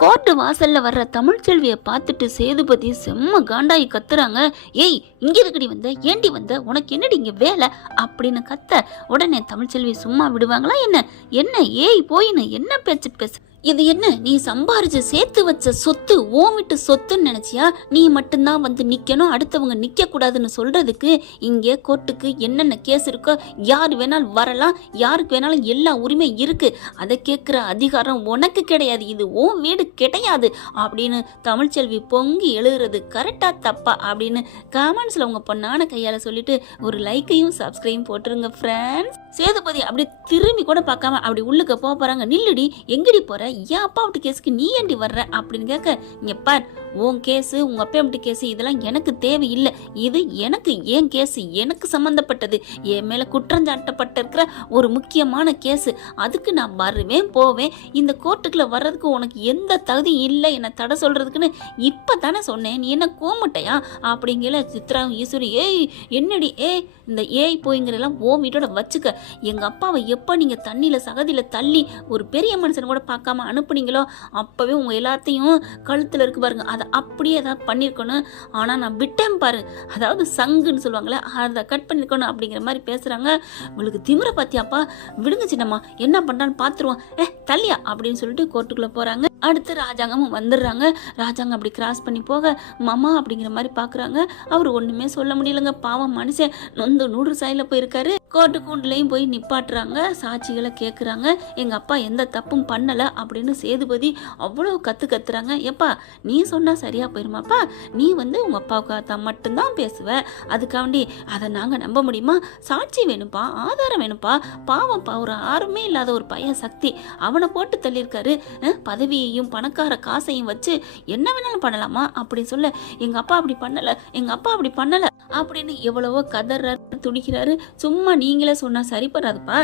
Court வாசல்ல வர்ற தமிழ்ச்செல்வியை பார்த்துட்டு சேதுபதி செம்ம காண்டாயி கத்துறாங்க. ஏய், இங்க எதுக்கடி வந்த, ஏண்டி வந்த, உனக்கு என்னடி இங்க வேலை அப்படின்னு கத்த உடனே தமிழ்ச்செல்வி சும்மா விடுவாங்களா என்ன? என்ன ஏய் போயின்னு என்ன பேச்சு பேச, இது என்ன நீ சம்பாரிச்சு சேர்த்து வச்ச சொத்து, ஓம் விட்டு சொத்துன்னு நினைச்சியா? நீ மட்டும்தான் வந்து நிக்கணும், அடுத்தவங்க நிக்க கூடாதுன்னு சொல்றதுக்கு இங்கே கோர்ட்டுக்கு என்னென்ன கேஸ் இருக்கோ யார் வேணாலும் வரலாம், யாருக்கு வேணாலும் எல்லா உரிமை இருக்கு, அதை கேட்குற அதிகாரம் உனக்கு கிடையாது, இது ஓம் வீடு கிடையாது அப்படின்னு தமிழ்ச்செல்வி பொங்கி எழுதுறது கரெக்டா தப்பா அப்படின்னு கமெண்ட்ஸ்ல உங்க பொண்ணான கையால சொல்லிட்டு ஒரு லைக்கையும் சப்ஸ்கிரைபும் போட்டுருங்க ஃப்ரெண்ட்ஸ். சேதுபதி அப்படி திரும்பி கூட பார்க்காம அப்படி உள்ளுக்க போறாங்க. நில்லுடி, எங்கடி போற, ஏன் அப்பா விட்டு கேஸுக்கு நீ ஏண்டி வர்ற அப்படின்னு கேட்க, இங்க பார், உன் கேஸு உங்க அப்பா விட்டு கேஸு இதெல்லாம் எனக்கு தேவையில்லை, இது எனக்கு ஏன் கேஸு, எனக்கு சம்பந்தப்பட்டது, என் மேல குற்றஞ்சாட்டப்பட்டிருக்கிற ஒரு முக்கியமான கேஸு, அதுக்கு நான் வருவேன் போவேன், இந்த கோர்ட்டுக்குள்ள வர்றதுக்கு உனக்கு எந்த தகுதி இல்லை என்னை தடை சொல்றதுக்குன்னு இப்ப தானே சொன்னேன், நீ என்ன கோமட்டையா அப்படிங்கிற சித்ரா ஈஸ்வரி. ஏய் என்னடி இந்த ஏய் போய்ங்கிறதெல்லாம் ஓ வீட்டோட வச்சுக்க, எங்க அப்பாவை எப்போ நீங்க தண்ணியில சகதியில தள்ளி ஒரு பெரிய மனுஷன் கூட பார்க்காம அனுப்புனீங்களோ அப்பவே உங்க எல்லாத்தையும் கழுத்துல இருக்கு பாருங்க, அதை அப்படியே ஏதாவது பண்ணிருக்கணும், ஆனா நான் விட்டேன் பாரு, அதாவது சங்குன்னு சொல்லுவாங்களே அதை கட் பண்ணிருக்கணும் அப்படிங்கிற மாதிரி பேசுறாங்க. உங்களுக்கு திமிர பாத்தியாப்பா, விடுங்க சின்னம்மா, என்ன பண்றான்னு பாத்துருவோம், தள்ளியா அப்படின்னு சொல்லிட்டு கோர்ட்டுக்குள்ள போறாங்க. அடுத்து ராஜாங்கமும் வந்துடுறாங்க. ராஜாங்க அப்படி கிராஸ் பண்ணி போக மாமா அப்படிங்கிற மாதிரி பாக்குறாங்க. அவர் ஒண்ணுமே சொல்ல முடியலங்க, பாவம் மனுஷன் நொந்து நூறு சாயில போயிருக்காரு. கோர்ட்டு கூண்டுலையும் போய் நிப்பாட்டுறாங்க, சாட்சிகளை கேட்குறாங்க. எங்கள் அப்பா எந்த தப்பும் பண்ணலை அப்படின்னு சேதுபதி அவ்வளோ கத்துறாங்க. எப்பா நீ சொன்னால் சரியாக போயிருமாப்பா, நீ வந்து உங்கள் அப்பாவுக்கு மட்டும்தான் பேசுவ, அதுக்காண்டி அதை நாங்கள் நம்ப முடியுமா, சாட்சி வேணும்ப்பா, ஆதாரம் வேணும்ப்பா, பாவம்ப்பா, ஒரு ஆறுமே இல்லாத ஒரு பையன் சக்தி, அவனை போட்டு தள்ளியிருக்காரு, பதவியையும் பணக்கார காசையும் வச்சு என்ன வேணாலும் பண்ணலாமா அப்படின்னு சொல்ல, எங்கள் அப்பா அப்படி பண்ணலை, எங்கள் அப்பா அப்படி பண்ணலை அப்படின்னு எவ்வளவோ கதறாரு, துடிக்கிறாரு. சும்மா நீங்களே சொன்னா சரிப்படாதுப்பா,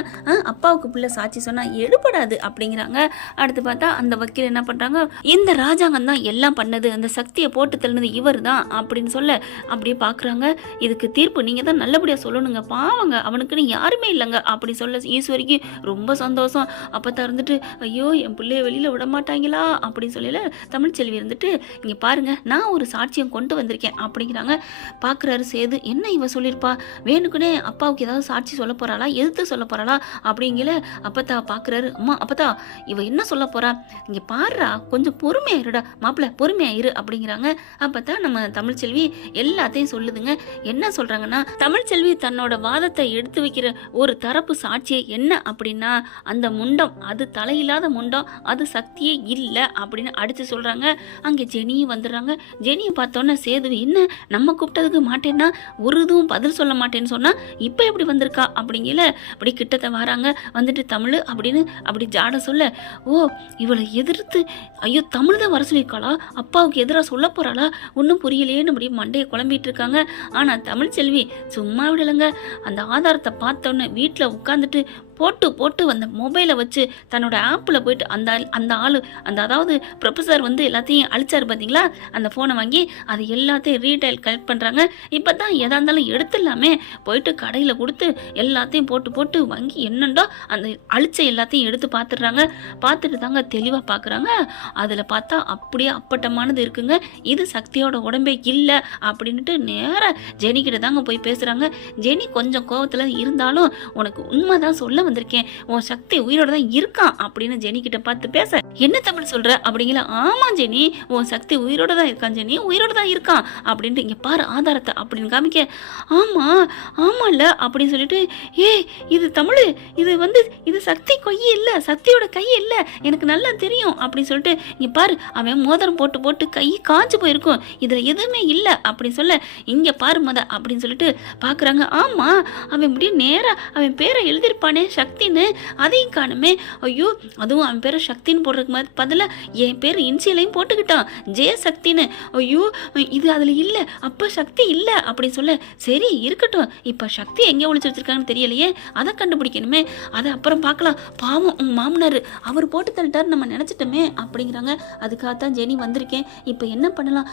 அப்பாவுக்கு பிள்ளை சாட்சி சொன்னா எடுபடாது அப்படிங்கிறாங்க. அடுத்து பார்த்தா அந்த வக்கீல் என்ன பண்றாங்க, இந்த ராஜாங்கம் தான் எல்லாம் பண்ணது, அந்த சக்தியை போட்டு தள்ளினது இவர் தான் அப்படின்னு சொல்ல அப்படியே பாக்குறாங்க. இதுக்கு தீர்ப்பு நீங்க தான் நல்லபடியா சொல்லணுங்க, பாவங்க அவனுக்குன்னு யாருமே இல்லைங்க அப்படி சொல்ல ஈஸ்வரிக்கு ரொம்ப சந்தோஷம். அப்பதான் இருந்துட்டு ஐயோ என் பிள்ளைய வெளியில விட மாட்டாங்களா அப்படின்னு சொல்லல தமிழ்ச்செல்வி இருந்துட்டு, இங்க பாருங்க நான் ஒரு சாட்சியம் கொண்டு வந்திருக்கேன் அப்படிங்கிறாங்க. பாக்குறாரு சேது, என்ன இவ சொல்லியிருப்பா, வேணுக்குனே அப்பாவுக்கு ஏதாவது சாட்சி சொல்ல போறாளா, எதிர்த்து சொல்ல போறாளா அப்படிங்கல. அப்பத்தா பாக்குறாரு, அம்மா அப்பத்தா இவ என்ன சொல்ல போறா, இங்க பாடுறா, கொஞ்சம் பொறுமையாயிருடா மாப்பிள்ள, பொறுமையாயிரு அப்படிங்கிறாங்க. அப்பதான் நம்ம தமிழ்ச்செல்வி எல்லாத்தையும் சொல்லுதுங்க. என்ன சொல்றாங்கன்னா, தமிழ்ச்செல்வி தன்னோட வாதத்தை எடுத்து வைக்கிற ஒரு தரப்பு சாட்சியை என்ன அப்படின்னா, அந்த முண்டம் அது தலையில்லாத முண்டம், அது சக்தியே இல்லை அப்படின்னு அடிச்சு சொல்றாங்க. அங்கே ஜெனியும் வந்துடுறாங்க. ஜெனியை பார்த்தோன்னே சேது, என்ன நம்ம கூப்பிட்டதுக்கு மாட்டேன்னா ஒரு இதுவும் பதில் சொல்ல மாட்டேன்னு சொன்னா இப்ப எப்படி வந்திருக்கா அப்படிங்கல. அப்படி கிட்டத்தை வராங்க. வந்துட்டு தமிழ் அப்படின்னு அப்படி ஜாட சொல்ல, ஓ இவளை எதிர்த்து ஐயோ தமிழ் தான் வர சொல்லியிருக்காளா, அப்பாவுக்கு எதிராக சொல்ல போறாளா, ஒன்றும் புரியலேன்னு அப்படி மண்டையை குழம்பிட்டு இருக்காங்க. ஆனா தமிழ்ச்செல்வி சும்மா விடலைங்க. அந்த ஆதாரத்தை பார்த்தோன்னே வீட்டில் உட்காந்துட்டு போட்டு போட்டு அந்த மொபைலை வச்சு தன்னோட ஆப்பில் போயிட்டு அந்த ஆள் அதாவது ப்ரொஃபஸர் வந்து எல்லாத்தையும் அழிச்சாரு பார்த்தீங்களா, அந்த ஃபோனை வாங்கி அது எல்லாத்தையும் ரீடைல் கலெக்ட் பண்ணுறாங்க. இப்போ தான் எதா இருந்தாலும் எடுத்துடலாமே, போயிட்டு கடையில் கொடுத்து எல்லாத்தையும் போட்டு போட்டு வாங்கி என்னண்டோ அந்த அழிச்ச எல்லாத்தையும் எடுத்து பார்த்துடுறாங்க. பார்த்துட்டு தாங்க தெளிவாக பார்க்குறாங்க. அதில் பார்த்தா அப்படியே அப்பட்டமானது இருக்குங்க, இது சக்தியோட உடம்பே இல்லை அப்படின்ட்டு நேராக ஜெனிக்கிட்ட தாங்க போய் பேசுகிறாங்க. ஜெனி கொஞ்சம் கோவத்தில் இருந்தாலும் உனக்கு உண்மைதான் சொல்ல வந்திருக்கேன், உன் சக்தி உயிரோட தான் இருக்கான் அப்படின்னு ஜெனி கிட்ட பார்த்து பேச, என்ன தமிழ் சொல்ற அப்படிங்கிற. ஆமா ஜெனி, உன் சக்தி உயிரோட தான் இருக்கான் ஜெனி, உயிரோட தான் இருக்கான் அப்படின்ட்டு இங்க பாரு ஆதாரத்தை அப்படின்னு காமிக்க. ஆமா ஆமால அப்படின்னு சொல்லிட்டு, இது தமிழ், இது வந்து இது சக்தி கொய்ய இல்ல, சக்தியோட கை இல்ல, எனக்கு நல்லா தெரியும் அப்படின்னு சொல்லிட்டு, இங்க பாரு அவன் மோதிரம் போட்டு போட்டு கை காஞ்சு போயிருக்கும், இதுல எதுவுமே இல்லை அப்படின்னு சொல்ல, இங்க பாரு மத அப்படின்னு சொல்லிட்டு பாக்குறாங்க. ஆமா அவன் இப்படி நேரா அவன் பேரை எழுதியிருப்பானே சக்தின்னு, அதையும் காணுமே, ஐயோ அதுவும் அவன் பேரை சக்தின்னு போடுறதுக்கு மாதிரி பதிலாக என் பேர் இன்சியலையும் போட்டுக்கிட்டான் ஜெய சக்தின்னு, ஐயோ இது அதில் இல்லை, அப்போ சக்தி இல்லை அப்படின்னு சொல்ல, சரி இருக்கட்டும், இப்போ சக்தி எங்கே ஒழிச்சு வச்சிருக்காங்கன்னு தெரியலையே, அதை கண்டுபிடிக்கணுமே, அதை அப்புறம் பார்க்கலாம், பாவம் உங்க மாமனார் அவர் போட்டு தள்ளிட்டார் நம்ம நினச்சிட்டோமே அப்படிங்கிறாங்க. அதுக்காகத்தான் ஜெனி வந்திருக்கேன், இப்போ என்ன பண்ணலாம்,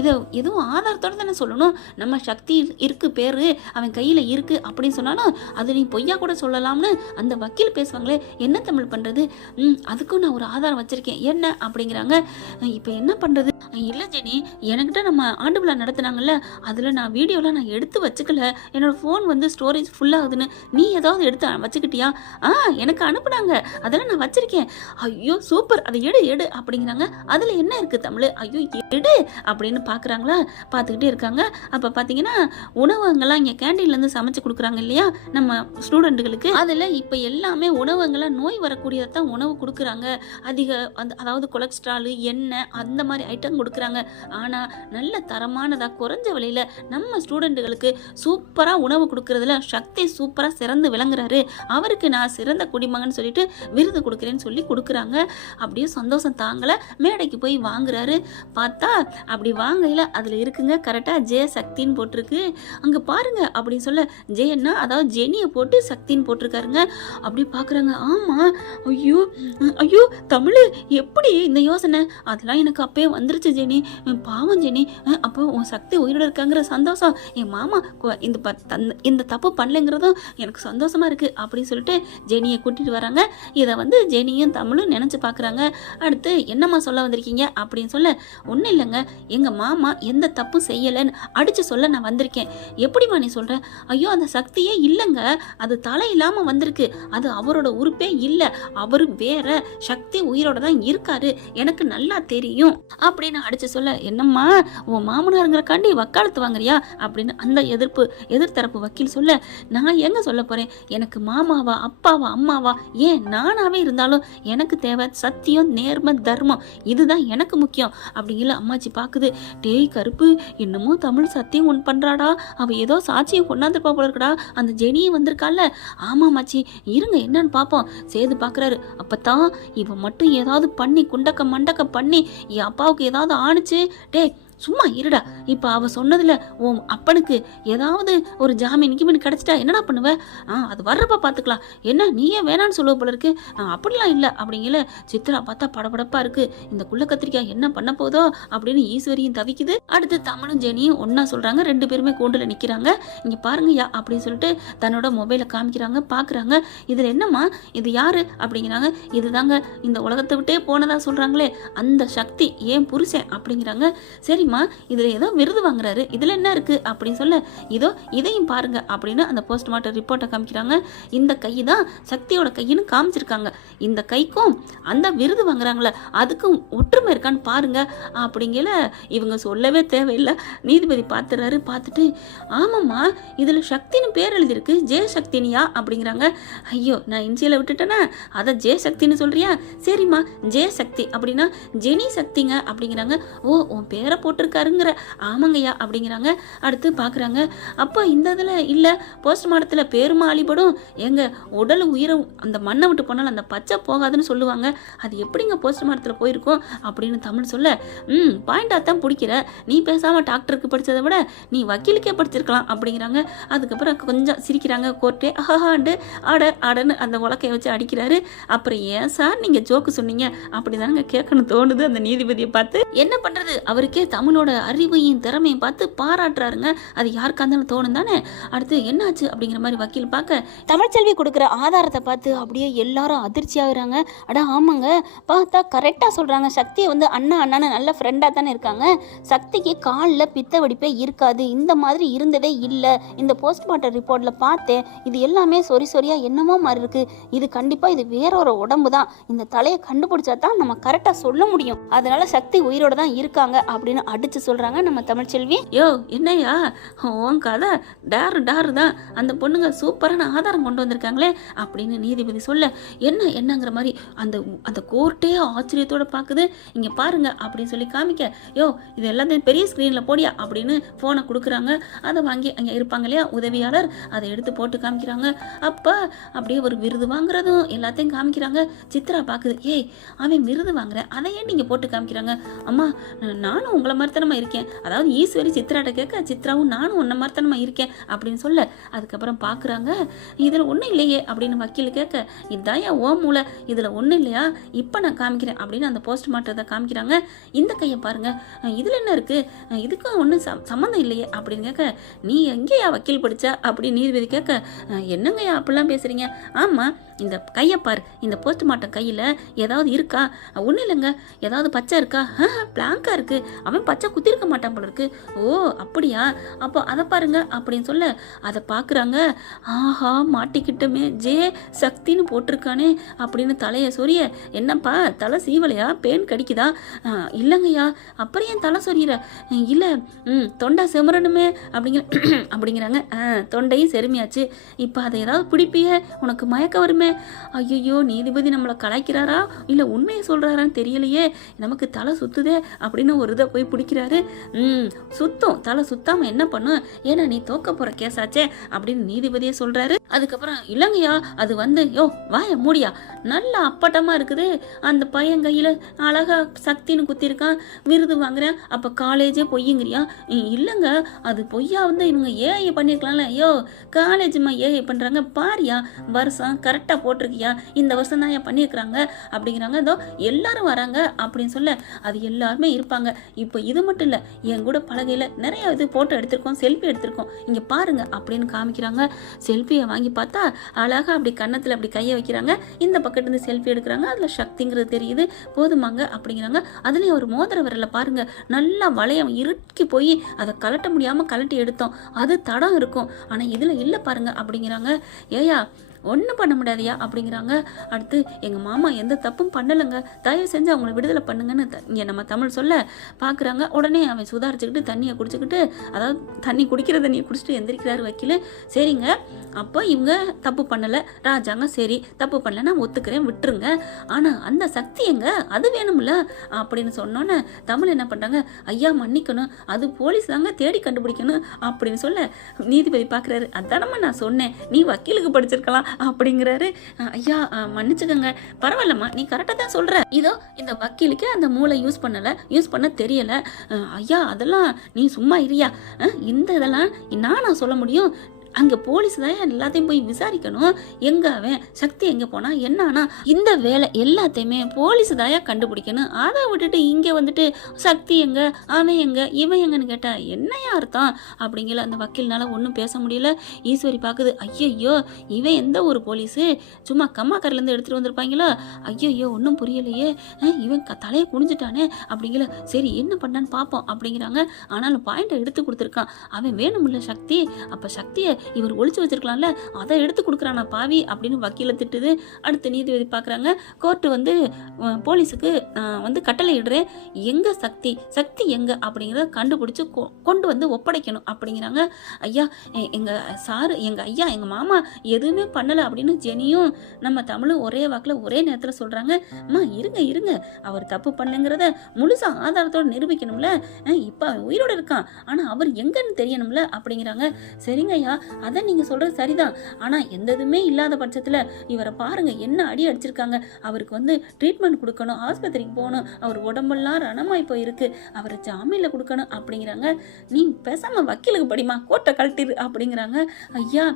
இதை எதுவும் ஆதாரத்தோடு தானே சொல்லணும், நம்ம சக்தி இருக்கு பேர் அவன் கையில் இருக்கு அப்படின்னு சொன்னாலும் அது நீ பொய்யா கூட சொல்லலாம்னு அந்த வக்கீல் பேசுவாங்களே என்ன தமிழ் பண்ணுறது, அதுக்கும் நான் ஒரு ஆதாரம் வச்சுருக்கேன் என்ன அப்படிங்கிறாங்க. இப்போ என்ன பண்ணுறது? இல்லை ஜெனி, என்கிட்ட நம்ம ஆண்டு விழா நடத்துனாங்கல்ல, அதில் நான் வீடியோலாம் நான் எடுத்து வச்சுக்கல, என்னோடய ஃபோன் வந்து ஸ்டோரேஜ் ஃபுல்லாகுதுன்னு, நீ ஏதாவது எடுத்து வச்சுக்கிட்டியா? எனக்கு அனுப்புனாங்க, அதெல்லாம் நான் வச்சுருக்கேன். ஐயோ சூப்பர், அதை எடு அப்படிங்கிறாங்க. அதில் என்ன இருக்குது தமிழ்? ஐயோ எடு அப்படின்னு பார்க்குறாங்களா, பார்த்துக்கிட்டே இருக்காங்க. அப்போ பார்த்தீங்கன்னா உணவகங்கள்லாம் இங்கே கேண்டீன்லேருந்து சமைச்சு கொடுக்குறாங்க இல்லையா நம்ம ஸ்டூடெண்ட்டுகளுக்கு, அதில் இப்போ எல்லாமே உணவகங்கள்லாம் நோய் வரக்கூடியதை தான் உணவு கொடுக்குறாங்க. அதிக அதாவது கொலஸ்ட்ரால், எண்ணெய் அந்த மாதிரி ஐட்டம் கொடுக்குறாங்க. ஆனால் நல்ல தரமானதாக குறைஞ்ச விலையில் நம்ம ஸ்டூடெண்ட்டுகளுக்கு சூப்பராக உணவு கொடுக்குறதுல சக்தி சூப்பராக சிறந்து விளங்குறாரு. அவருக்கு நான் சிறந்த குடிமகன் சொல்லிட்டு விருது கொடுக்குறேன்னு சொல்லி கொடுக்குறாங்க. அப்படியே சந்தோஷம் தாங்கலை, மேடைக்கு போய் வாங்குறாரு. பார்த்தா அப்படி வாங்கையில் அதில் இருக்குங்க கரெக்டாக ஜெய சக்தின்னு போட்டிருக்கு. அங்கே பாருங்க அப்படின்னு சொல்ல ஜெயன்னா அதாவது ஜெனியை போட்டு சக்தின்னு போட்டிருக்காருங்க. அப்படி பார்க்குறாங்க. ஆமாம், ஐயோ ஐயோ தமிழ் எப்படி இந்த யோசனை? அதெல்லாம் எனக்கு அப்பயே வந்துருச்சு ஜெனி, பாவம் ஜெனி, அப்போ உன் சக்தி உயிரோட இருக்காங்கிற சந்தோஷம், என் மாமா இந்த தப்பு பண்ணலைங்கிறதும் எனக்கு சந்தோஷமா இருக்கு அப்படின்னு சொல்லிட்டு ஜெனியை கூட்டிட்டு வராங்க. இதை வந்து ஜெனியும் தமிழும் நினைச்சு பார்க்குறாங்க. அடுத்து என்னம்மா சொல்ல வந்திருக்கீங்க அப்படின்னு சொல்ல, ஒன்றும் இல்லைங்க, எங்கள் மாமா எந்த தப்பும் செய்யலைன்னு அடித்து சொல்ல நான் வந்திருக்கேன். எப்படிமா நீ சொல்கிற? ஐயோ அந்த சக்தியே இல்லைங்க, அது தலை இல்லாமல் வந்திருக்கு, அது அவரோட உறுப்பே இல்லை, அவர் வேற, சக்தி உயிரோட தான் இருக்காரு, எனக்கு நல்லா தெரியும் அப்படின்னு அடிச்சு சொல்ல, என்னம்மா உன் மாமனாருங்கிறக்காண்டி வக்காலத்து வாங்குறியா அப்படின்னு அந்த எதிர்த்தரப்பு வக்கீல் சொல்ல, நான் எங்க சொல்ல போறேன், எனக்கு மாமாவா அப்பாவா அம்மாவா ஏன் நானாவே இருந்தாலும் எனக்கு தேவை சத்தியம், நேர்மை, தர்மம், இதுதான் எனக்கு முக்கியம் அப்படிங்கிற அம்மாச்சி பாக்குது. டேய் கருப்பு, இன்னமும் தமிழ் சத்தியம் ஒன்று பண்றாடா, அவ ஏதோ சாட்சியம் கொண்டாந்துருப்பா போல இருக்கடா, அந்த ஜெனியும் வந்திருக்கால. ஆமா மாச்சி, இருங்க என்னன்னு பார்ப்போம். சேது பாக்குறாரு. அப்பதான் இவன் மட்டும் ஏதாவது பண்ணி குண்டக்க மண்டக்க பண்ணி என் அப்பாவுக்கு ஏதாவது ஆணுச்சு, டேய் சும்மா இருடா, இப்போ அவ சொன்னதுல உன் அப்பனுக்கு ஏதாவது ஒரு ஜாமீன் கிடைச்சிட்டா என்னடா பண்ணுவ? அது வர்றப்ப பார்த்துக்கலாம், என்ன நீயே வேணான்னு சொல்லுவ போல இருக்கு. அப்படிலாம் இல்லை அப்படிங்கல. சித்ரா பார்த்தா படபடப்பா இருக்கு, இந்த குள்ள கத்திரிக்காய் என்ன பண்ண போதோ அப்படின்னு ஈஸ்வரியும் தவிக்குது. அடுத்து தமிழும் ஜெனியும் ஒன்னா சொல்றாங்க, ரெண்டு பேருமே கூண்டுல நிக்கிறாங்க. இங்க பாருங்கய்யா அப்படின்னு சொல்லிட்டு தன்னோட மொபைலை காமிக்கிறாங்க. பாக்குறாங்க, இதுல என்னம்மா, இது யாரு அப்படிங்கிறாங்க. இதுதாங்க இந்த உலகத்தை விட்டே போனதா சொல்றாங்களே அந்த சக்தி, ஏன் புருஷன் அப்படிங்கிறாங்க. சரி இதுல ஏதோ விருது வாங்குறாரு, இதுல என்ன இருக்கு அப்படின்னு சொல்ல, இதோ இதையும் பாருங்க அப்படின்னு அந்த போஸ்ட்மார்ட்டம் ரிப்போர்ட்டை காமிக்கிறாங்க. இந்த கை தான் சக்தியோட கைன்னு காமிச்சிருக்காங்க. இந்த கைக்கும் அந்த விருது வாங்குறாங்களே அதுக்கும் ஒற்றுமை இருக்கான்னு பாருங்க அப்படிங்கல. இவங்க சொல்லவே தேவையில்லை, நீதிபதி பார்த்துறாரு. பார்த்துட்டு, ஆமாம்மா இதுல சக்தின்னு பேர் எழுதியிருக்கு, ஜெய சக்தினியா அப்படிங்கிறாங்க. ஐயோ நான் இன்சியலை விட்டுட்டேன்னா அதை ஜெய சக்தின்னு சொல்றியா? சரிம்மா ஜெய சக்தி அப்படின்னா ஜெனி சக்திங்க அப்படிங்கிறாங்க. ஓ உன் பேரை போட்டிருக்காருங்கிற? ஆமாங்கய்யா அப்படிங்கிறாங்க. அடுத்து பார்க்குறாங்க. அப்போ இந்த இதில் இல்லை, போஸ்ட்மார்ட்டத்தில் பேருமா அழிபடும், எங்க உடல் உயிரை அந்த மண்ணை விட்டு போனாலும் அந்த பச்சை போகாதுன்னு சொல்லுவாங்க, அது எப்படிங்க போஸ்ட்மார்ட்டத்தில் போயிருக்கோம் அப்படின்னு தமிழ் சொல்ல, பாயிண்டாக தான் பிடிக்கிற, நீ பேசாமல் டாக்டருக்கு படித்ததை விட நீ வக்கீலுக்கே படிச்சிருக்கலாம் அப்படிங்கிறாங்க. அதுக்கப்புறம் கொஞ்சம் சிரிக்கிறாங்க. கோர்ட்டே ஆஹாண்டு ஆடன்னு அந்த உலக்கையை வச்சு அடிக்கிறாரு. அப்புறம் ஏன் சார் நீங்கள் ஜோக்கு சொன்னீங்க அப்படி தானங்க கேட்கணும் தோணுது அந்த நீதிபதியை பார்த்து. என்ன பண்ணுறது, அவருக்கே தமிழோட அறிவையும் திறமையும் பார்த்து பாராட்டுறாருங்க. அது யாருக்கா இருந்தாலும் தோணும் தானே. அடுத்து என்னாச்சு அப்படிங்கிற மாதிரி வக்கீல் பார்க்க, தமிழ்ச்செல்வி கொடுக்குற ஆதாரத்தை பார்த்து அப்படியே எல்லாரும் அதிர்ச்சி ஆகுறாங்க. அடா ஆமாங்க, பார்த்தா கரெக்டாக சொல்கிறாங்க, சக்தியை வந்து அண்ணான்னு நல்ல ஃப்ரெண்டாக தானே இருக்காங்க, சக்திக்கு காலில் பித்த வெடிப்பே இருக்காது, இந்த மாதிரி இருந்ததே இல்லை, இந்த போஸ்ட்மார்ட்டம் ரிப்போர்ட்டில் பார்த்தேன், இது எல்லாமே சொரியாக என்னமோ மாதிரி இருக்குது, இது கண்டிப்பாக இது வேறொரு உடம்பு தான், இந்த தலையை கண்டுபிடிச்சா தான் நம்ம கரெக்டாக சொல்ல முடியும், அதனால சக்தி உயிரோட தான் இருக்காங்க அப்படின்னு அடிச்சு சொல்றாங்க நம்ம தமிழ்ச்செல்வி. யோ என்னையா உன் கதை டாரு தான், அந்த பொண்ணுங்க சூப்பரான ஆதாரம் கொண்டு வந்திருக்காங்களே அப்படின்னு நீதிபதி சொல்ல, என்னங்கிற மாதிரி அந்த கோர்ட்டே ஆச்சரியத்தோட பார்க்குது. இங்க பாருங்க அப்படின்னு சொல்லி காமிக்க, யோ இது எல்லாத்தையும் பெரிய ஸ்கிரீன்ல போடியா அப்படின்னு போனை கொடுக்குறாங்க. அதை வாங்கி அங்கே இருப்பாங்க இல்லையா உதவியாளர், அதை எடுத்து போட்டு காமிக்கிறாங்க. அப்ப அப்படியே ஒரு விருது வாங்குறதும் எல்லாத்தையும் காமிக்கிறாங்க. சித்ரா பார்க்குது, ஏய் அவன் விருது வாங்குறேன், அதை ஏன் நீங்க போட்டு காமிக்கிறாங்க? அம்மா நானும் உங்களை மாதிரி மாதிரித்தனமா இருக்கேன், அதாவது ஈஸ்வரி சித்ராட்ட கேட்க சித்ராவும் நானும் உன்ன மாதிரித்தனமா இருக்கேன் அப்படின்னு சொல்ல, அதுக்கப்புறம் பார்க்குறாங்க இதில் ஒன்றும் இல்லையே அப்படின்னு வக்கீல் கேட்க, இதுதான் ஓ மூளை, இதில் ஒன்றும் இல்லையா, இப்போ நான் காமிக்கிறேன் அப்படின்னு அந்த போஸ்ட்மார்ட்டத்தை காமிக்கிறாங்க. இந்த கையை பாருங்க, இதில் என்ன இருக்குது, இதுக்கும் ஒன்றும் சம்மந்தம் இல்லையே அப்படின்னு கேட்க, நீ எங்கேயா வக்கீல் படித்தா அப்படின்னு நீதிபதி கேட்க, என்னங்கய்யா அப்படிலாம் பேசுகிறீங்க, ஆமாம் இந்த கையை பாரு, இந்த போஸ்ட்மார்ட்டம் கையில் ஏதாவது இருக்கா, ஒன்றும் இல்லைங்க, ஏதாவது பச்சை இருக்கா, பிளாங்காக இருக்குது, அவன் பச்சை குத்திருக்க மாட்டான் போல இருக்கு, ஓ அப்படியா, அப்போ அதை பாருங்க அப்படின்னு சொல்ல, அதை பார்க்குறாங்க. ஆஹா மாட்டிக்கிட்டமே, ஜே சக்தின்னு போட்டிருக்கானே அப்படின்னு தலையை சொரிய, என்னப்பா தலை சீவலையா, பேன் கடிக்குதா, இல்லைங்கய்யா, அப்புறம் ஏன் தலை சொரியிற, இல்லை தொண்டை செமரணுமே அப்படிங்கிறாங்க. தொண்டையும் செருமியாச்சு, இப்போ அதை ஏதாவது பிடிப்பிய, உனக்கு மயக்க வருமே. ஐயோ நீதிபதி நம்மளை கலாய்க்கிறாரா இல்லை உண்மையை சொல்கிறாரான்னு தெரியலையே, நமக்கு தலை சுத்துதே அப்படின்னு ஒரு இதை போய் பிடிக்கிறாரு. சுத்தம், தலை சுத்தாமல் என்ன பண்ணும், ஏன்னா நீ தோக்க போகிற கேஸாச்சே அப்படின்னு நீதிபதியே சொல்கிறாரு. அதுக்கப்புறம் இல்லைங்கய்யா, அது வந்து வாய மூடியா, நல்லா அப்பட்டமாக இருக்குது, அந்த பையன் கையில் அழகா சக்தின்னு குத்திருக்கான், விருது வாங்குறேன், அப்போ காலேஜே பொய்யுங்கிறியா, இல்லைங்க அது பொய்யா வந்து இவங்க ஏஐ பண்ணியிருக்கலாம்ல, காலேஜுமா ஏஐ பண்ணுறாங்க பாரியா, வருஷம் கரெக்டாக போட்டிருக்கியா, இந்த வருஷம் தான் ஏன் பண்ணியிருக்கிறாங்க அப்படிங்கிறாங்க. இதோ எல்லாரும் வராங்க அப்படின்னு சொல்ல, அது எல்லாருமே இருப்பாங்க. இப்போ இது மட்டும் இல்லை, என் கூட பலகையில் நிறைய இது ஃபோட்டோ எடுத்திருக்கோம், செல்ஃபி எடுத்திருக்கோம், இங்கே பாருங்க அப்படின்னு காமிக்கிறாங்க. செல்ஃபியை வாங்கி பார்த்தா அழகாக அப்படி கன்னத்தில் அப்படி கையை வைக்கிறாங்க, இந்த பக்கத்துலேருந்து செல்ஃபி எடுக்கிறாங்க, அதில் சக்திங்கிறது தெரியுது, போதுமாங்க அப்படிங்கிறாங்க. அதுலேயும் ஒரு மோதிர விரலை பாருங்க, நல்லா வளையம் இறுக்கி போய் அதை கலட்ட முடியாமல் கலட்டி எடுத்தோம், அது தடம் இருக்கும், ஆனால் இதில் இல்லை பாருங்க அப்படிங்கிறாங்க. ஏயா ஒன்றும் பண்ண முடியாதையா அப்படிங்கிறாங்க. அடுத்து எங்கள் மாமா எந்த தப்பும் பண்ணலைங்க, தயவு செஞ்சு அவங்கள விடுதலை பண்ணுங்கன்னு இங்கே நம்ம தமிழ் சொல்ல பார்க்குறாங்க. உடனே அவன் சுதாரிச்சுக்கிட்டு தண்ணியை குடிச்சுக்கிட்டு, அதாவது தண்ணி குடிக்கிற தண்ணியை குடிச்சிட்டு எந்திரிக்கிறாரு வக்கீல். சரிங்க அப்போ இவங்க தப்பு பண்ணலை, ராஜாங்க சரி தப்பு பண்ணலை நான் ஒத்துக்கிறேன் விட்டுருங்க, ஆனால் அந்த சக்தி எங்க, அது வேணும்ல அப்படின்னு சொன்னோன்னே தமிழ் என்ன பண்ணுறாங்க, ஐயா மன்னிக்கணும், அது போலீஸ் தாங்க தேடி கண்டுபிடிக்கணும் அப்படின்னு சொல்ல, நீதிபதி பார்க்குறாரு, அதானம்மா நான் சொன்னேன், நீ வக்கீலுக்கு படிச்சிருக்கலாம் அப்படிங்கிறாரு. ஐயா மன்னிச்சுக்கங்க, பரவாயில்லம்மா நீ கரெக்டாக தான் சொல்கிற, இதோ இந்த வக்கீலுக்கு அந்த மூளை யூஸ் பண்ண தெரியல, ஐயா அதெல்லாம் நீ சும்மா இரியா, இந்த இதெல்லாம் நான் சொல்ல முடியும், அங்கே போலீஸ் தான் எல்லாத்தையும் போய் விசாரிக்கணும், எங்கே அவன் சக்தி எங்கே போனா என்ன ஆனா, இந்த வேலை எல்லாத்தையுமே போலீஸ் தாயா கண்டுபிடிக்கணும், அதை விட்டுட்டு இங்கே வந்துட்டு சக்தி எங்க அவன் எங்க இவன் எங்கன்னு கேட்டா என்னையா அர்த்தம் அப்படிங்கல. அந்த வக்கீல்னால ஒன்றும் பேச முடியல. ஈஸ்வரி பார்க்குது, ஐயோ இவன் எந்த ஒரு போலீஸு, சும்மா கம்மாக்கரிலேருந்து எடுத்துகிட்டு வந்திருப்பாங்களோ, ஐயோ ஒன்றும் புரியலையே, இவன் தலையை குனிஞ்சிட்டானே அப்படிங்கல. சரி என்ன பண்ணான்னு பார்ப்போம் அப்படிங்கிறாங்க. ஆனாலும் பாயிண்டை எடுத்து கொடுத்துருக்கான், அவன் வேணும்ல சக்தி, அப்போ சக்தியை இவர் ஒளிச்சு வச்சிருக்கலாம்ல, அதை எடுத்து கொடுக்குறானா பாவி அப்படின்னு வக்கீல திட்டுது. அடுத்து நீதிபதி பார்க்குறாங்க, கோர்ட்டு வந்து போலீஸுக்கு வந்து கட்டளை இடுறேன், எங்க சக்தி எங்க அப்படிங்கிறத கண்டுபிடிச்சு கொண்டு வந்து ஒப்படைக்கணும் அப்படிங்கிறாங்க. ஐயா எங்க ஐயா எங்க மாமா எதுவுமே பண்ணலை அப்படின்னு ஜெனியும் நம்ம தமிழும் ஒரே வாக்கில் ஒரே நேரத்தில் சொல்றாங்க. அம்மா இருங்க, அவர் தப்பு பண்ணலைங்கிறத முழுசா ஆதாரத்தோடு நிரூபிக்கணும்ல, இப்போ அவன் உயிரோடு இருக்கான், ஆனால் அவர் எங்கன்னு தெரியணும்ல அப்படிங்கிறாங்க. சரிங்க ஐயா அதை நீங்க சொல்றது சரிதான், ஆனா எந்த இதுவுமே இல்லாத பட்சத்துல இவரை பாருங்க என்ன அடி அடிச்சிருக்காங்க, அவருக்கு வந்து ட்ரீட்மெண்ட் கொடுக்கணும், ஆஸ்பத்திரிக்கு போகணும், அவர் உடம்பெல்லாம் ரணமாய் போயிருக்கு, அவரை ஜாமீன்ல கொடுக்கணும் அப்படிங்கிறாங்க. நீ பேசாம வக்கீலுக்கு படிமா, கோட்டை கழட்டிரு அப்படிங்கிறாங்க. ஐயா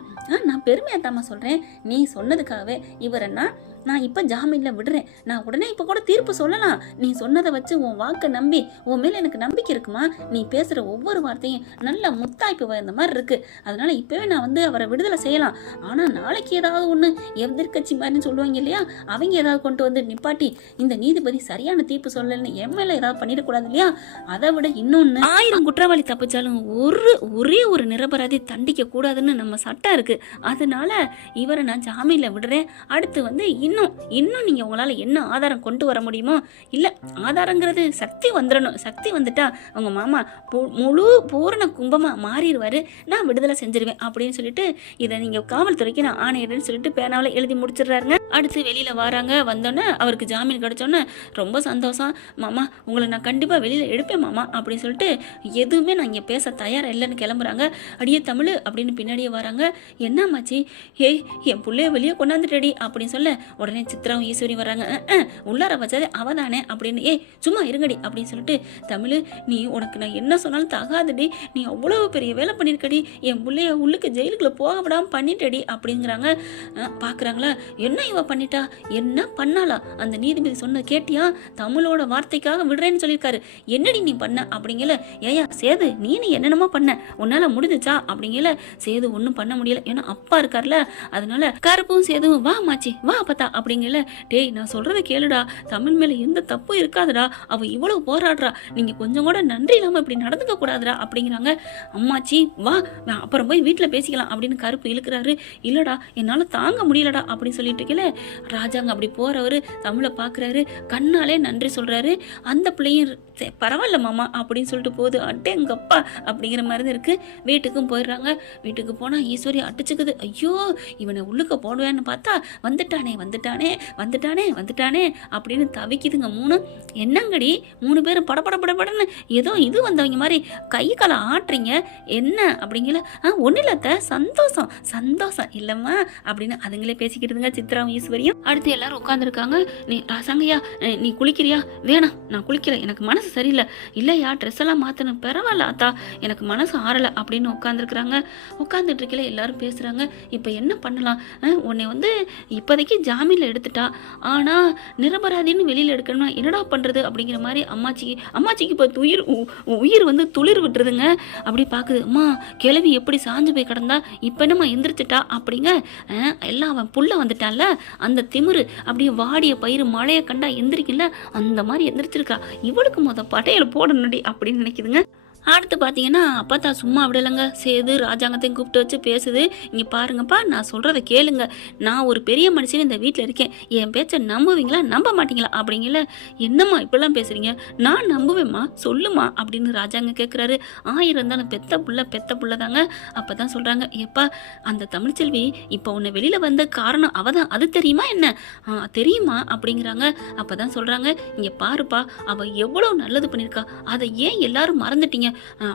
நான் பெருமையா தாமா சொல்றேன், நீ சொன்னதுக்காகவே இவரன்னா நான் இப்போ ஜாமீனில் விடுறேன், நான் உடனே இப்போ கூட தீர்ப்பு சொல்லலாம், நீ சொன்னதை வச்சு உன் வாக்கை நம்பி உன் மேலே எனக்கு நம்பிக்கை இருக்குமா, நீ பேசுகிற ஒவ்வொரு வார்த்தையும் நல்ல முத்தாய்ப்பு வந்த மாதிரி இருக்குது, அதனால இப்போவே நான் வந்து அவரை விடுதலை செய்யலாம், ஆனால் நாளைக்கு ஏதாவது ஒன்று எதிர்கட்சி மாதிரின்னு சொல்லுவாங்க இல்லையா, அவங்க ஏதாவது கொண்டு வந்து நிப்பாட்டி இந்த நீதிபதி சரியான தீர்ப்பு சொல்லலைன்னு என் மேலே ஏதாவது பண்ணிடக்கூடாது இல்லையா, அதை விட இன்னொன்று 1000 குற்றவாளி தப்பிச்சாலும் ஒரே ஒரு நிரபராதி தண்டிக்க கூடாதுன்னு நம்ம சட்டம் இருக்குது, அதனால இவரை நான் ஜாமீனில் விடுறேன். அடுத்து வந்து இன்னும் நீங்கள் உங்களால் என்ன ஆதாரம் கொண்டு வர முடியுமோ, இல்லை ஆதாரங்கிறது சக்தி வந்துடணும், சக்தி வந்துட்டா உங்கள் மாமா முழு பூரண கும்பமாக மாறிடுவார், நான் விடுதலை செஞ்சிருவேன் அப்படின்னு சொல்லிட்டு இதை நீங்கள் காவல்துறைக்கு நான் ஆணையிடுன்னு சொல்லிட்டு பேனாவில் எழுதி முடிச்சிடுறாருங்க. அடுத்து வெளியில் வராங்க. வந்தோன்னே அவருக்கு ஜாமீன் கிடச்சோன்னே ரொம்ப சந்தோஷம். மாமா உங்களை நான் கண்டிப்பாக வெளியில் எடுப்பேன் மாமா அப்படின்னு சொல்லிட்டு எதுவுமே நான் இங்கே பேச தயாராக இல்லைன்னு கிளம்புறாங்க. அடியே தமிழ் அப்படின்னு பின்னாடியே வராங்க. என்னம்மாச்சி? ஏய் என் பிள்ளைய வெளியே கொண்டாந்துட்டடி அப்படின்னு சொல்ல உடனே சித்ராவும் ஈஸ்வரி வராங்க. உள்ளார வச்சதே அவதானே அப்படின்னு. ஏய் சும்மா இருங்கடி அப்படின்னு சொல்லிட்டு தமிழ் நீ உனக்கு நான் என்ன சொன்னாலும் தகாதடி, நீ அவ்வளோ பெரிய வேலை பண்ணியிருக்கடி, என் பிள்ளைய உள்ளுக்கு ஜெயிலுக்குள்ளே போக விடாமல் பண்ணிட்டடி அப்படிங்கிறாங்க. பார்க்குறாங்களா என்ன இவ பண்ணிட்டா, என்ன பண்ணாளா? அந்த நீதிபதி சொன்ன கேட்டியா? தமிழோட வார்த்தைக்காக விடுறேன்னு சொல்லியிருக்காரு. என்னடி நீ பண்ண அப்படிங்கல. ஏயா சேது நீ என்னென்னமோ பண்ண, உன்னால முடிஞ்சுச்சா அப்படிங்கல. சேது ஒன்றும் பண்ண முடியல, ஏன்னா அப்பா இருக்கார்ல. அதனால கருப்பும் சேதுவும் வா மாச்சி வா அப்பத்தா அப்படிங்கல. டேய் நான் சொல்றதை கேளுடா, தமிழ் மேல எந்த தப்பும் இருக்காதுடா, அவ இவ்வளவு போராடுறா, நீங்க கொஞ்சம் கூட நன்றி இல்லாம இப்படி நடந்துக்க கூடாதுடா அப்படிங்கிறாங்க. அம்மாச்சி வா அப்புறம் போய் வீட்டில் பேசிக்கலாம் அப்படின்னு கருப்பு இழுக்கிறாரு. இல்லடா என்னால தாங்க முடியலடா அப்படின்னு சொல்லிட்டு இருக்கல. ராஜாங்க அப்படி போறவரு தமிழை பார்க்குறாரு, கண்ணாலே நன்றி சொல்றாரு. அந்த பிள்ளையும் பரவாயில்ல மாமா அப்படின்னு சொல்லிட்டு போகுது. அட்டேங்கப்பா அப்படிங்கிற மாதிரி தான் இருக்கு. வீட்டுக்கும் போயிடுறாங்க. வீட்டுக்கு போனால் ஈஸ்வரி அடிச்சுக்குது. ஐயோ இவனை உள்ளுக்க போடுவேன்னு பார்த்தா வந்துட்டானே வந்துட்டானே வந்துட்டானே வந்துட்டானே அப்படின்னு தவிக்குதுங்க. என்னங்கடி 3 பேரும் படபடன்னு ஏதோ இது வந்தவங்க மாதிரி கை காலை ஆட்டுறீங்க என்ன அப்படிங்கல. ஒன்றும் இல்லத்த சந்தோஷம் சந்தோஷம் இல்லம்மா அப்படின்னு அதுங்களே பேசிக்கிட்டுதுங்க சித்ராவும் ஈஸ்வரியும். அடுத்து எல்லாரும் உட்காந்துருக்காங்க. நீ ராசாங்கய்யா நீ குளிக்கிறியா? வேணாம் நான் குளிக்கிறேன், எனக்கு மனசு சரியில்லை. இல்லையா ட்ரெஸ் எல்லாம் மாற்றணும். பரவாயில்ல அத்தா எனக்கு மனசு ஆறலை அப்படின்னு உட்காந்துருக்குறாங்க. உட்காந்துட்டு இருக்கல எல்லாரும் பேசுகிறாங்க. இப்போ என்ன பண்ணலாம்? உன்னை இப்போதைக்கு ஜாமீனில் எடுத்துட்டா, ஆனால் நிரபராதின்னு வெளியில் எடுக்கணும்னா என்னடா பண்ணுறது அப்படிங்கிற மாதிரி அம்மாச்சிக்கு இப்போ உயிர் துளிர் விட்டுருதுங்க. அப்படி பார்க்குது. அம்மா கிளவி எப்படி சாஞ்சு போய் கிடந்தா இப்போ என்னம்மா எந்திரிச்சிட்டா அப்படிங்க. எல்லாம் அவன் புள்ள வந்துட்டான்ல அந்த திமிரு, அப்படியே வாடிய பயிர் மழையை கண்டா எந்திரிக்கல அந்த மாதிரி எந்திரிச்சிருக்கா. இவளுக்கு பட்டையில் போடணுடி அப்படின்னு நினைக்குதுங்க. அடுத்து பார்த்தீங்கன்னா அப்பா சும்மா விடலைங்க. சேது ராஜாங்கத்தையும் கூப்பிட்டு வச்சு பேசுது. இங்கே பாருங்கப்பா நான் சொல்கிறத கேளுங்க, நான் ஒரு பெரிய மனுஷன் இந்த வீட்டில் இருக்கேன், என் பேச்சை நம்புவீங்களா நம்ப மாட்டீங்களா அப்படிங்கல. என்னம்மா இப்படிலாம் பேசுகிறீங்க? நான் நம்புவேம்மா சொல்லுமா அப்படின்னு ராஜாங்க கேட்குறாரு. இருந்தாலும் பெத்த புள்ள தாங்க. அப்போ தான் சொல்கிறாங்க, ஏப்பா அந்த தமிழ்ச்செல்வி இப்போ உன்னை வெளியில் வந்த காரணம் அவள் தான், அது தெரியுமா என்ன? தெரியுமா அப்படிங்கிறாங்க. அப்போ தான் சொல்கிறாங்க, இங்கே பாருப்பா அவள் எவ்வளோ நல்லது பண்ணியிருக்கா, அதை ஏன் எல்லாரும் மறந்துட்டீங்க?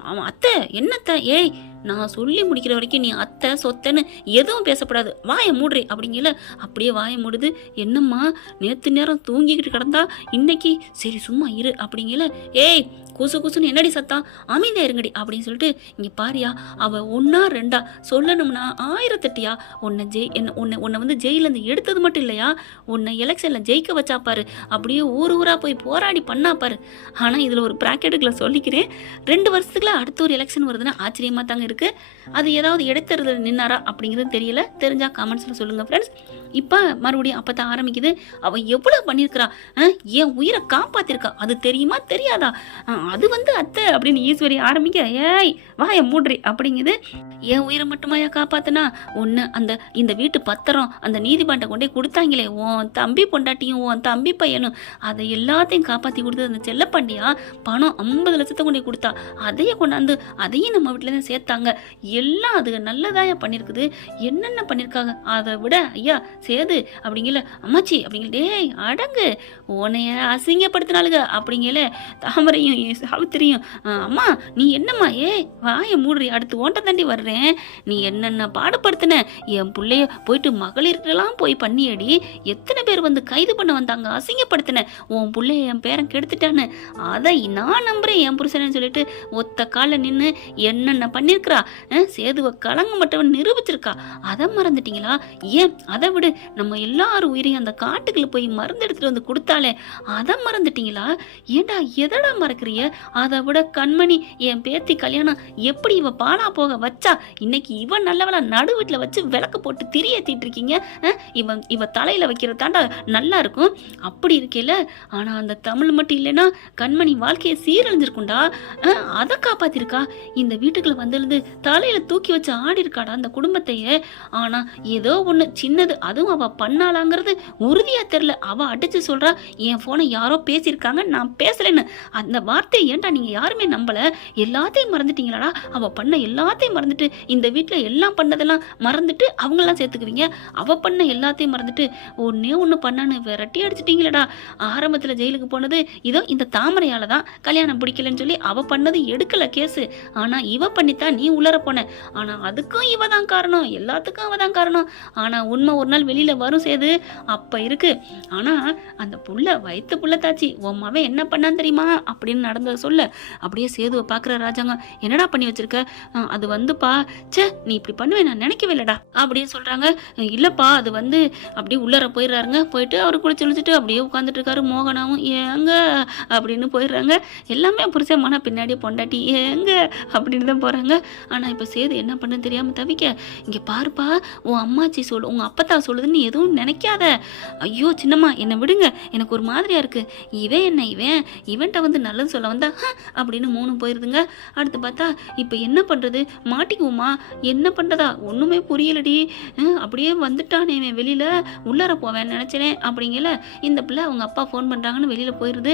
அவன் அத்தை என்னத்த? ஏய் நான் சொல்லி முடிக்கிற வரைக்கும் நீ அத்தை சொத்தன்னு எதுவும் பேசப்படாது, வாயை மூடுறே அப்படிங்கல. அப்படியே வாயை மூடுது. என்னம்மா நேற்று நேரம் தூங்கிக்கிட்டு கிடந்தா இன்னைக்கு சரி சும்மா இரு அப்படிங்கல. ஏய் குசுன்னு என்னடி சத்தம், அமைதியா இருங்கடி அப்படின்னு சொல்லிட்டு இங்கே பாரியா அவள் 1 2 சொல்லணும்னா 1008 உன்னை ஜெயிலேருந்து எடுத்தது மட்டும் இல்லையா, உன்னை எலெக்ஷனில் ஜெயிக்க வச்சா பாரு, அப்படியே ஊரா போய் போராடி பண்ணா பாரு. ஆனால் இதில் ஒரு ப்ராக்கெட்டுக்குள்ள சொல்லிக்கிறேன், 2 வருஷத்துக்குள்ள அடுத்த ஒரு எலெக்ஷன் வருதுன்னா ஆச்சரியமாக தாங்க இருக்குது. அது ஏதாவது இடைத்தேர்தல் நின்னாரா அப்படிங்கிறது தெரியல, தெரிஞ்சா கமெண்ட்ஸில் சொல்லுங்கள் ஃப்ரெண்ட்ஸ். இப்போ மறுபடியும் அப்போ தான் ஆரம்பிக்குது. அவள் எவ்வளோ பண்ணியிருக்கிறா, என் உயிரை காப்பாற்றிருக்கா, அது தெரியுமா தெரியாதா? அது அத்தை அப்படின்னு ஈஸ்வரி ஆரம்பிக்க. ஏய் வாய மூட்ரி அப்படிங்குது. என் உயிரை மட்டுமாயா காப்பாத்தினா? ஒன்று இந்த வீட்டு பத்திரம் அந்த நீதிமன்றம் கொண்டே கொடுத்தாங்களே உன் தம்பி பொண்டாட்டியும் உன் தம்பி பையனும், அதை எல்லாத்தையும் காப்பாற்றி கொடுத்தது அந்த செல்லப்பாண்டியா. பணம் 50 லட்சத்தை கொண்டே கொடுத்தா, அதையே கொண்டாந்து அதையும் நம்ம வீட்டில் தான் சேர்த்தாங்க. எல்லாம் அது நல்லதாயா பண்ணியிருக்குது. என்னென்ன பண்ணியிருக்காங்க அதை விட ஐயா சேது அப்படிங்கல. அம்மாச்சி அப்படிங்கல. டேய் அடங்கு, உன்னைய அசிங்கப்படுத்தினாளுங்க அப்படிங்கல. தாமரையும் சாவித்திரியும் அம்மா நீ என்னம்மா வாயை மூடுறி, அடுத்து ஓட்ட தாண்டி வர்றேன், நீ என்னென்ன பாடுபடுத்தின என் பிள்ளைய போயிட்டு மகளிர்லாம் போய் பண்ணியடி, எத்தனை பேர் கைது பண்ண வந்தாங்க, அசிங்கப்படுத்தின உன் பிள்ளைய என் பேரன் கெடுத்துட்டான்னு, அதை நான் நம்புறேன் என் புருஷன்னு சொல்லிட்டு ஒத்த காலில் நின்று என்னென்ன பண்ணியிருக்கிறா. சேதுவை கலங்க மட்டும் நிரூபிச்சிருக்கா. அதை மறந்துட்டீங்களா? ஏன் அதை விடு, நம்ம எல்லாரும் உயிரையும் அந்த காட்டுக்குள்ள போய் மருந்து எடுத்துட்டு கொடுத்தாலே அதை மறந்துட்டீங்களா? ஏண்டா எதடா மறக்கிறிய? அதை விட கண்மணி என் பேத்தி கல்யாணம் எப்படி இவ பாலா போக வச்சா, இன்னைக்கு இவன் நல்லவளா நடு வீட்டில் வச்சு விளக்கு போட்டு திரியேத்திட்டு இருக்கீங்க. இவ தலையில வைக்கிற தாண்டா நல்லா இருக்கும். அப்படி இருக்கேல. ஆனா அந்த தமிழ் மட்டும் இல்லைன்னா கண்மணி வாழ்க்கையை சீரழிஞ்சிருக்குண்டா. அதை காப்பாத்திருக்கா. இந்த வீட்டுக்குள்ள வந்திருந்து அது தலையில தூக்கி வச்சு ஆடி இருக்காடா அந்த குடும்பத்தையே. ஆனா ஏதோ ஒண்ணு சின்னது, அதுவும் அவ பண்ணாளாங்கிறது உறுதியா தெரியல. அவ அடிச்சு சொல்றா, என் போனை யாரோ பேசியிருக்காங்க, நான் பேசலன்னு. அந்த வார்த்தையை ஏன்டா நீங்க யாருமே நம்பல? எல்லாத்தையும் மறந்துட்டீங்களாடா? அவ பண்ண எல்லாத்தையும் மறந்துட்டு, இந்த வீட்டுல எல்லாம் பண்ணதெல்லாம் மறந்துட்டு அவங்கெல்லாம் சேர்த்துக்குவீங்க. அவ பண்ண எல்லாத்தையும் மறந்துட்டு ஒன்னே ஒண்ணு பண்ணான்னு விரட்டி அடிச்சிட்டீங்களடா. ஆரம்பத்துல ஜெயிலுக்கு போனது இதோ இந்த தாமரையால தான். கல்யாணம் பிடிக்கலன்னு சொல்லி அவ பண்ணது எடுக்கல கேஸு. ஆனா இவ பண்ணித்தான் நீ உள்ளர போன. ஆனா அதுக்கும் இவ தான் காரணம், எல்லாத்துக்கும் அவ தான் காரணம். ஆனா உண்மை ஒரு நாள் வெளியில வரும் சேது, அப்ப இருக்கு. ஆனா அந்த புள்ள வயிற்று புள்ள தாச்சி, உன் மவன் என்ன பண்ணான்னு தெரியுமா அப்படின்னு நடந்ததை சொல்ல அப்படியே சேதுவை பாக்குற ராஜாங்க. என்னடா பண்ணி வச்சிருக்க? அது வந்துப்பா, சே நீ இப்படி பண்ணுவே நான் நினைக்கவே இல்லடா அப்படின்னு சொல்றாங்க. இல்லப்பா அது வந்து அப்படியே உள்ளர போயிடுறாருங்க. போயிட்டு அவர் குளிச்சுட்டு அப்படியே உட்காந்துட்டு இருக்காரு. மோகனாவும் ஏங்க அப்படின்னு போயிடுறாங்க. எல்லாமே புருஷமான பின்னாடியே பொண்டாட்டி ஏங்க அப்படின்னு தான் போறாங்க. ஆனா இப்ப சேது என்ன பண்ண தெரியாம தவிக்க, இங்க பாருப்பா உன் அம்மாச்சி சொல்லு, உங்க அப்பத்தா சொல்லுதுன்னு எதுவும் நினைக்காத. ஐயோ சின்னம்மா என்னை விடுங்க, எனக்கு ஒரு மாதிரியா இருக்கு. இவன்ட்ட வந்து நல்லது சொல்ல வந்தா அப்படின்னு மூணும் போயிருதுங்க. அடுத்து பார்த்தா இப்ப என்ன பண்றது, மாட்டிக்குவோமா என்ன பண்றதா ஒண்ணுமே புரியலடி. அப்படியே வந்துட்டானே வெளியில, உள்ளார போவேன் நினைச்சேன் அப்படிங்கல. இந்த பிள்ளை அவங்க அப்பா ஃபோன் பண்றாங்கன்னு வெளியில போயிருது.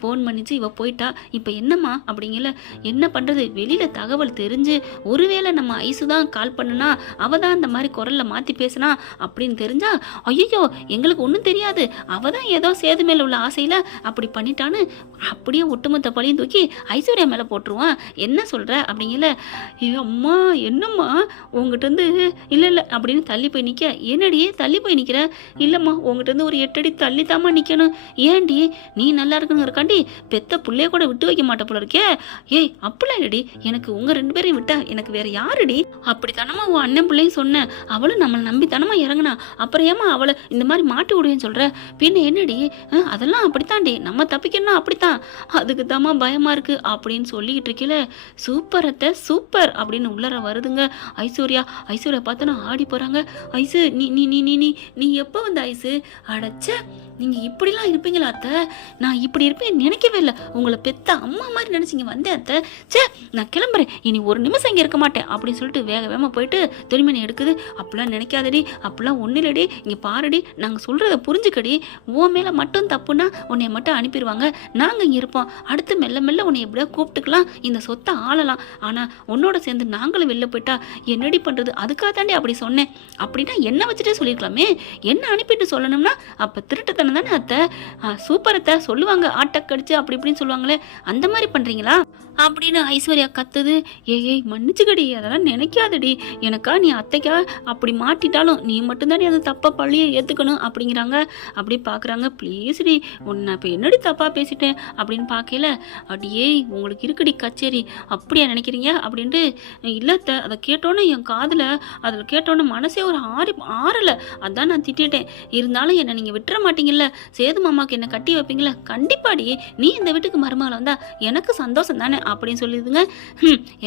ஃபோன் பண்ணிச்சு, இவ போயிட்டா. இப்ப என்னம்மா அப்படிங்கல. என்ன பண்றது, வெளியில தகவல் தெரிஞ்சு ஒருவேளை நம்ம ஐசு தான் கால் பண்ணுனா, அவ தான் அந்த மாதிரி குரல்ல மாத்தி பேசினா அப்படின்னு தெரிஞ்சா, ஐயோ எங்களுக்கு ஒன்றும் தெரியாது, அவ தான் ஏதோ சேது மேல உள்ள ஆசையில அப்படி பண்ணிட்டான்னு அப்படியே ஒட்டுமொத்த பழியும் தூக்கி ஐஸ்வர்யா மேல போட்டுருவான். என்ன சொல்ற அப்படிங்கல. அம்மா என்னம்மா உங்ககிட்ட இருந்து இல்ல அப்படின்னு தள்ளி போய் நிக்க. என்னடி தள்ளி போய் நிக்கிற? இல்லம்மா உங்ககிட்ட இருந்து ஒரு 8 அடி தள்ளி தாமா நிக்கணும். ஏண்டி நீ நல்லா இருக்கணுங்கிறக்காண்டி பெத்த புள்ளைய கூட விட்டு வைக்க மாட்ட போல இருக்கே. ஏய் அப்படிலாம் இல்லடி, எனக்கு உங்க 2 பேரையும் விட்டா எனக்கு வேற யாருடி? அப்படித்தானமா உன் அண்ணன் பிள்ளையும் சொன்னேன். அவளும் நம்மளை நம்பி தானமா இறங்கினா, அப்புறம் ஏமா அவளை இந்த மாதிரி மாட்டி விடுவேன்னு சொல்ற? பின்ன என்னடி, அதெல்லாம் அப்படித்தாண்டி, நம்ம தப்பிக்கணும் அப்படித்தான், அதுக்கு தாமா பயமா இருக்கு அப்படின்னு சொல்லிக்கிட்டு இருக்கல. சூப்பர் அத்தை சூப்பர் அப்படின்னு உள்ளர வருதுங்க ஐஸ்வர்யா. ஐஸ்வர்யா பார்த்தோன்னா ஆடி போறாங்க. ஐசு நீ நீ நீ நீ நீ நீ எப்போ வந்த ஐசு? அடைச்ச நீங்கள் இப்படிலாம் இருப்பீங்களா அத்தை? நான் இப்படி இருப்பேன் நினைக்கவே இல்லை. உங்களை பெத்த அம்மா மாதிரி நினச்சிங்க வந்தேன் அத்தை. சே நான் கிளம்புறேன், இனி ஒரு நிமிஷம் இங்கே இருக்க மாட்டேன் அப்படின்னு சொல்லிட்டு வேக வேகமாக போயிட்டு துணிமணி எடுக்குது. அப்படிலாம் நினைக்காதடி, அப்படிலாம் ஒன்றும் இல்லடி, இங்கே பாருடி, நாங்கள் சொல்கிறத புரிஞ்சுக்கடி. உன் மேலே மட்டும் தப்புன்னா உன்னைய மட்டும் அனுப்பிடுவாங்க, நாங்கள் இங்கே இருப்போம். அடுத்து மெல்ல மெல்ல உன்னை எப்படியா கூப்பிட்டுக்கலாம், இந்த சொத்தை ஆளலாம். ஆனால் உன்னோட சேர்ந்து நாங்களும் வெளில போயிட்டா என்னடி பண்ணுறது? அதுக்காக தாண்டி அப்படி சொன்னேன். அப்படின்னா என்ன வச்சுட்டே சொல்லியிருக்கலாமே, என்ன அனுப்பிட்டு சொல்லணும்னா அப்போ திருட்டுத்தனம் தானே அத்தை? சூப்பர் அத்தை சொல்லுவாங்க, ஆட்டக்கடிச்சு அப்படி இப்படின்னு சொல்லுவாங்களே, அந்த மாதிரி பண்றீங்களா அப்படின்னு ஐஸ்வர்யா கத்துது. ஏய் மன்னிச்சுக்கடி, அதெல்லாம் நினைக்காதடி, எனக்கா நீ அத்தைக்கா அப்படி மாட்டிட்டாலும் நீ மட்டும்தானே அந்த தப்பா பழியை ஏத்துக்கணும் அப்படிங்கிறாங்க. அப்படி பாக்குறாங்க. ப்ளீஸ்டி உன்னை இப்போ என்னடி தப்பா பேசிட்டேன் அப்படின்னு பார்க்கல. அடியே உங்களுக்கு இருக்குடி கச்சேரி, அப்படியா நினைக்கிறீங்க அப்படின்ட்டு. இல்லத்த அதை கேட்டோன்னே என் காதுல அதில் கேட்டோன்னே மனசே ஒரு ஆறலை, அதான் நான் திட்டேன். இருந்தாலும் என்னை நீங்கள் விட்டுற மாட்டீங்கல்ல, சேது மாமாவுக்கு என்ன கட்டி வைப்பீங்களா? கண்டிப்பாடி, நீ இந்த வீட்டுக்கு மருமகளை வந்தா எனக்கு சந்தோஷம் தானே அப்படின்னு சொல்லிடுதுங்க.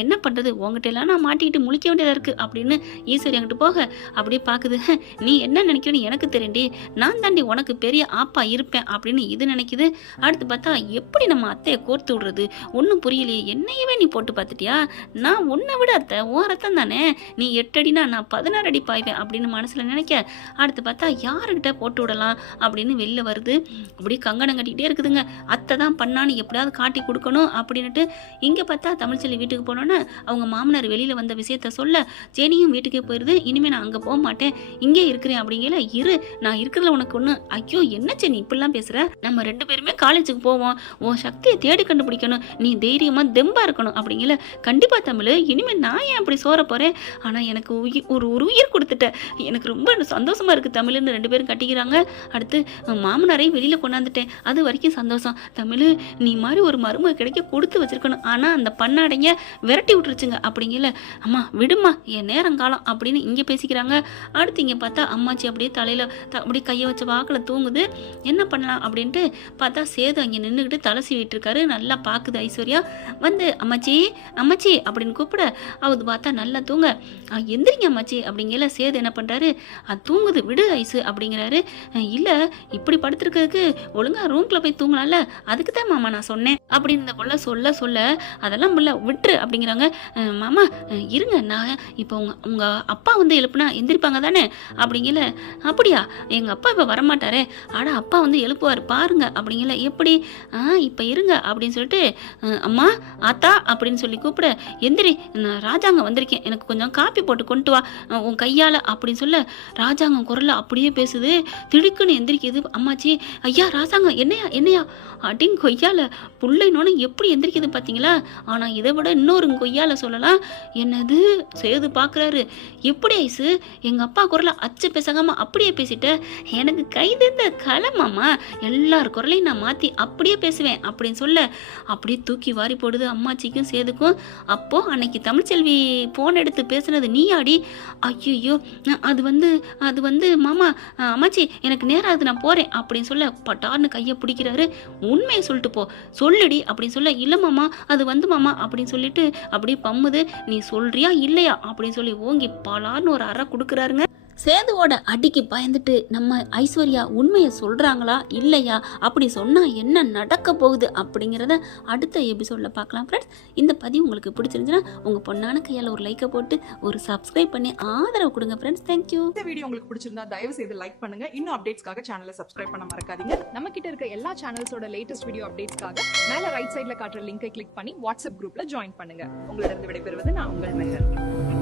என்ன பண்ணுறது, உங்ககிட்ட எல்லாம் நான் மாட்டிக்கிட்டு முழிக்க வேண்டியதாக இருக்குது அப்படின்னு ஈஸ்வரி அங்கிட்டு போக அப்படியே பார்க்குது. நீ என்ன நினைக்கிறேன்னு எனக்கு தெரியுண்டி, நான் தாண்டி உனக்கு பெரிய ஆப்பா இருப்பேன் அப்படின்னு இது நினைக்குது. அடுத்து பார்த்தா எப்படி நம்ம அத்தையை கோர்த்து விடுறது ஒன்றும் புரியலையே, என்னையவே நீ போட்டு பார்த்துட்டியா? நான் உன்னை விட அத்தை உன் ரத்தம் தானே, நீ 8 அடினா நான் 16 அடி பாய்வேன் அப்படின்னு மனசில் நினைக்க. அடுத்து பார்த்தா யாருக்கிட்ட போட்டு விடலாம் அப்படின்னு வெளில வருது. அப்படி கங்கணம் கட்டிக்கிட்டே இருக்குதுங்க. அத்தை தான் பண்ணான்னு எப்படியாவது காட்டி கொடுக்கணும் அப்படின்ட்டு. இங்கே பார்த்தா தமிழ்ச்செல்வி வீட்டுக்கு போனோன்னே அவங்க மாமனார் வெளியில் வந்த விஷயத்த சொல்ல ஜெனியும் வீட்டுக்கே போயிடுது. இனிமேல் நான் அங்கே போக மாட்டேன், இங்கே இருக்கிறேன் அப்படிங்கல. இரு, நான் இருக்கிறதுல உனக்கு ஒன்று. ஐயோ என்ன சென்னி இப்படிலாம் பேசுகிற, நம்ம 2 பேருமே காலேஜுக்கு போவோம், உன் சக்தியை தேடி கண்டுபிடிக்கணும், நீ தைரியமாக தெம்பாக இருக்கணும் அப்படிங்கல. கண்டிப்பாக தமிழ், இனிமேல் நான் ஏன் அப்படி சோற போகிறேன், ஆனால் எனக்கு ஒரு உயிர் கொடுத்துட்ட, எனக்கு ரொம்ப சந்தோஷமாக இருக்குது தமிழ்னு 2 பேரும் கட்டிக்கிறாங்க. அடுத்து மாமனாரையும் வெளியில் கொண்டாந்துட்டேன், அது வரைக்கும் சந்தோஷம். தமிழ் நீ மாதிரி ஒரு மருமக கிடைக்க கொடுத்து வச்சிருக்கணும், ஆனால் அந்த பண்ணாடைங்க விரட்டி விட்டுருச்சுங்க அப்படிங்கல. அம்மா விடுமா, என் நேரங்காலம் அப்படின்னு இங்கே பேசிக்கிறாங்க. அடுத்து இங்கே பார்த்தா அம்மாச்சி அப்படியே தலையில் அப்படியே கையை வச்ச வாக்கில் தூங்குது. என்ன பண்ணலாம் அப்படின்ட்டு பார்த்தா சேது அங்கே நின்றுக்கிட்டு தலை சீவிட்டு இருக்காரு. நல்லா பார்க்குது ஐஸ்வர்யா. வந்து அம்மாச்சி அம்மாச்சி அப்படின்னு கூப்பிட அது பார்த்தா நல்லா தூங்க. எந்திரிங்க அம்மாச்சி அப்படிங்கல. சேது என்ன பண்ணுறாரு, அது தூங்குது விடு ஐசு அப்படிங்கிறாரு. இல்லை இப்படி படுத்துருக்கிறதுக்கு ஒழுங்கா ரூம்குள்ள போய் தூங்கலாம்ல, அதுக்கு தான் மாமா நான் சொன்னேன் அப்படின்னு இந்த புள்ள சொல்ல சொல்ல அதெல்லாம் புள்ள விட்டுரு அப்படிங்கிறாங்க. மாமா இருங்க, நான் இப்போ உங்க அப்பா வந்து எழுப்புனா எந்திரிப்பாங்க தானே அப்படிங்கல. அப்படியா, எங்கள் அப்பா இப்போ வரமாட்டாரே, ஆனால் அப்பா வந்து எழுப்புவார் பாருங்க அப்படிங்கல. எப்படி இப்போ இருங்க அப்படின்னு சொல்லிட்டு அம்மா ஆத்தா அப்படின்னு சொல்லி கூப்பிட, எந்திரி நான் ராஜாங்க வந்திருக்கேன், எனக்கு கொஞ்சம் காப்பி போட்டு கொண்டு வா உன் கையால் அப்படின்னு சொல்ல, ராஜாங்க குரலில் அப்படியே பேசுது. திடுக்குன்னு எந்திரிக்குது அம்மாச்சி. ஐயா ராஜாங்க என்னையா என்னையா அடிங்க கொய்யால புள்ளைனோன்னு எப்படி எந்திரிக்குது பார்த்தீங்களா. ஆனால் இதை விட இன்னொரு கொய்யால சொல்லலாம். என்னது சேது பார்க்குறாரு, எப்படி ஐசு எங்கள் அப்பா குரலை அச்சு பேசாமல் அப்படியே பேசிட்ட, எனக்கு கைதேர்ந்த கலமாம்மா, எல்லார் குரலையும் நான் மாற்றி அப்படியே பேசுவேன் அப்படின்னு சொல்ல அப்படியே தூக்கி வாரி போடுது அம்மாச்சிக்கும் சேதுக்கும். அப்போது அன்னைக்கு தமிழ்ச்செல்வி ஃபோன் எடுத்து பேசுனது நீயாடி? ஐயோ அது வந்து மாமா அம்மாச்சி எனக்கு நேரம் ஆகுது நான் போகிறேன் அப்படின்னு சொல்ல பட்டார்னு கையை பிடிக்கிறாரு. உண்மையை சொல்லிட்டு போ, சொல்லுடி அப்படின்னு சொல்ல, இல்லை மாமா அது வந்து மாமா அப்படின்னு சொல்லிட்டு அப்படியே பம்முது. நீ சொல்றியா இல்லையா அப்படின்னு சொல்லி ஓங்கி பாலார்னு ஒரு அறை கொடுக்குறாருங்க. சேதுவோட அடிக்கு பயந்துட்டு நம்ம ஐஸ்வர்யா உண்மையை சொல்கிறாங்களா இல்லையா, அப்படி சொன்னால் என்ன நடக்க போகுது அப்படிங்கிறத அடுத்த எபிசோடில் பார்க்கலாம் ஃப்ரெண்ட்ஸ். இந்த பதிவு உங்களுக்கு பிடிச்சிருந்துச்சுன்னா உங்கள் பொண்ணான கையால் ஒரு லைக்கை போட்டு ஒரு சப்ஸ்கிரைப் பண்ணி ஆதரவு கொடுங்க ஃப்ரெண்ட்ஸ். தேங்க்யூ. இந்த வீடியோ உங்களுக்கு பிடிச்சிருந்தா தயவு செய்து லைக் பண்ணுங்க. இன்னும் அப்டேட்ஸ்க்காக சேனலை சப்ஸ்கிரைப் பண்ண மறக்காதீங்க. நம்ம கிட்ட இருக்க எல்லா சேனல்ஸோட லேட்டஸ்ட் வீடியோ அப்டேட்ஸ்க்காக மேல ரைட் சைடுல காட்டுற லிங்கை கிளிக் பண்ணி வாட்ஸ்அப் குரூப்ல ஜாயின் பண்ணுங்க. உங்களிடம் விடைபெறுவது நான் உங்கள் மெஹர்.